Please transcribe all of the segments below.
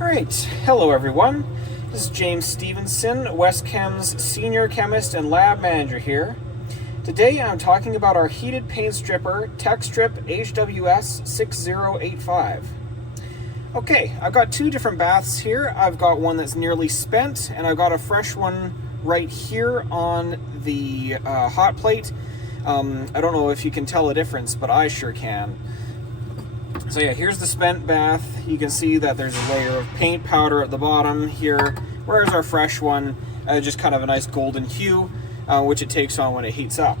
Alright, hello everyone. This is James Stevenson, WestChem's Senior Chemist and Lab Manager here. Today I'm talking about our heated paint stripper, TechStrip HWS 6085. Okay, I've got two different baths here. I've got one that's nearly spent, and I've got a fresh one right here on the hot plate. I don't know if you can tell a difference, but I sure can. So yeah, here's the spent bath. You can see that there's a layer of paint powder at the bottom here, whereas our fresh one, just kind of a nice golden hue, which it takes on when it heats up.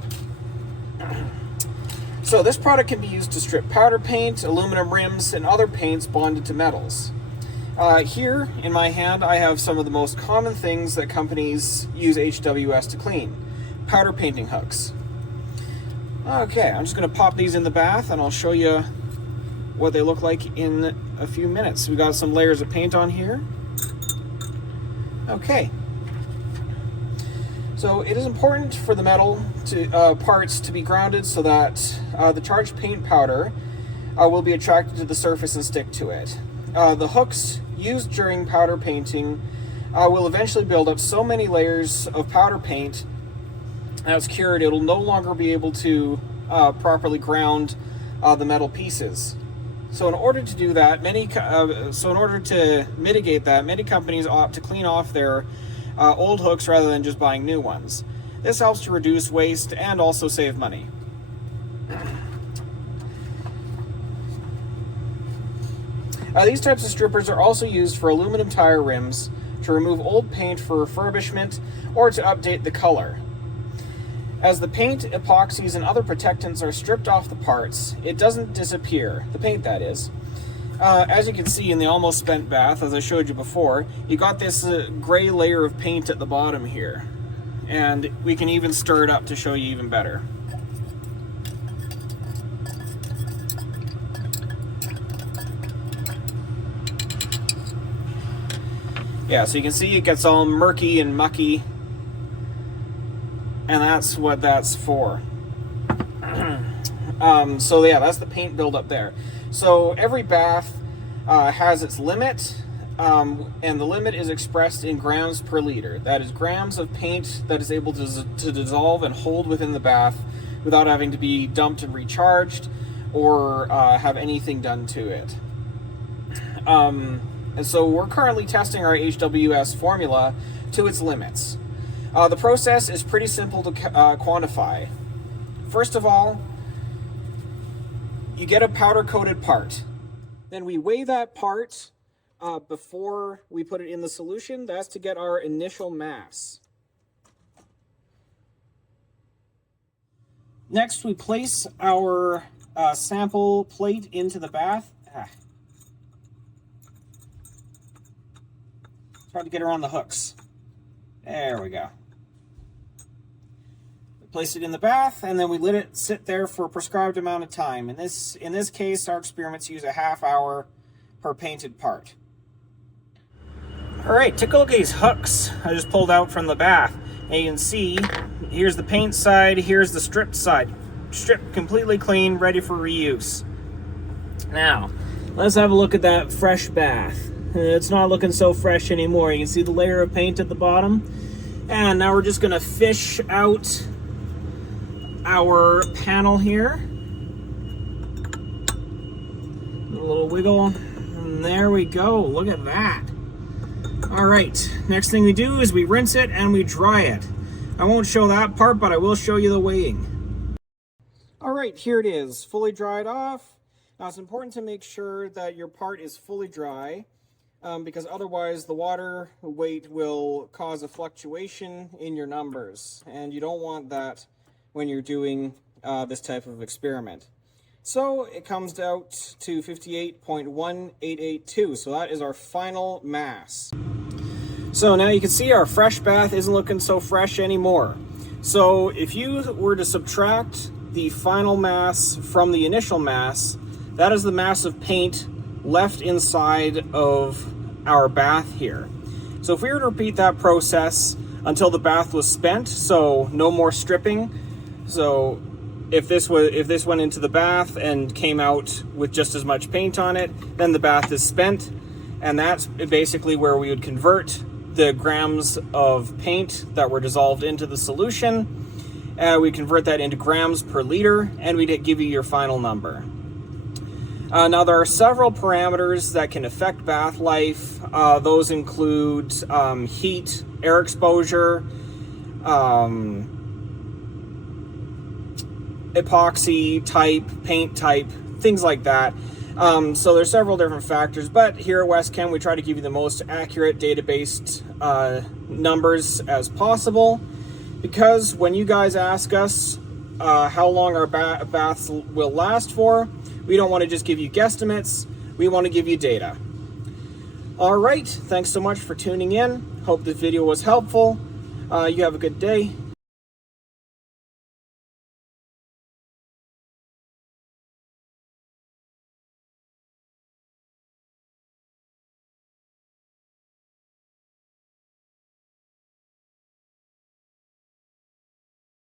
So this product can be used to strip powder paint, aluminum rims, and other paints bonded to metals. Here in my hand, I have some of the most common things that companies use HWS to clean. Powder painting hooks. Okay, I'm just going to pop these in the bath and I'll show you what they look like in a few minutes. We got some layers of paint on here. Okay. So it is important for the metal parts to be grounded so that the charged paint powder will be attracted to the surface and stick to it. The hooks used during powder painting will eventually build up so many layers of powder paint as cured, it'll no longer be able to properly ground the metal pieces. So in order to do that, in order to mitigate that, many companies opt to clean off their old hooks rather than just buying new ones. This helps to reduce waste and also save money. These types of strippers are also used for aluminum tire rims to remove old paint for refurbishment or to update the color. As the paint, epoxies, and other protectants are stripped off the parts, it doesn't disappear, the paint that is. As you can see in the almost spent bath, as I showed you before, you got this gray layer of paint at the bottom here. And we can even stir it up to show you even better. Yeah, so you can see it gets all murky and mucky. And that's what that's for. So yeah, that's the paint buildup there. So every bath has its limit, and the limit is expressed in grams per liter. That is grams of paint that is able to dissolve and hold within the bath without having to be dumped and recharged or have anything done to it. And so we're currently testing our HWS formula to its limits. The process is pretty simple to quantify. First of all, you get a powder-coated part. Then we weigh that part before we put it in the solution. That's to get our initial mass. Next, we place our sample plate into the bath. It's hard to get around the hooks. There we go. Place it in the bath, and then we let it sit there for a prescribed amount of time. In this case, our experiments use a half hour per painted part. Alright, take a look at these hooks I just pulled out from the bath. And you can see, here's the paint side, here's the stripped side. Stripped completely clean, ready for reuse. Now, let's have a look at that fresh bath. It's not looking so fresh anymore. You can see the layer of paint at the bottom. And now we're just going to fish out our panel here. A little wiggle, and there we go. Look at that. All right, next thing we do is we rinse it and we dry it. I won't show that part, but I will show you the weighing. All right, here it is, fully dried off. Now it's important to make sure that your part is fully dry, because otherwise the water weight will cause a fluctuation in your numbers, and you don't want that when you're doing this type of experiment. So it comes out to 58.1882, so that is our final mass. So now you can see our fresh bath isn't looking so fresh anymore. So if you were to subtract the final mass from the initial mass, that is the mass of paint left inside of our bath here. So if we were to repeat that process until the bath was spent, so no more stripping, so if this went into the bath and came out with just as much paint on it, then the bath is spent, and that's basically where we would convert the grams of paint that were dissolved into the solution. We convert that into grams per liter, and we'd give you your final number. Now, there are several parameters that can affect bath life. Those include heat, air exposure, epoxy type, paint type, things like that. So there's several different factors, but here at WestChem, we try to give you the most accurate data-based numbers as possible, because when you guys ask us how long our baths will last for, we don't want to just give you guesstimates, we want to give you data. All right, thanks so much for tuning in. Hope this video was helpful. You have a good day.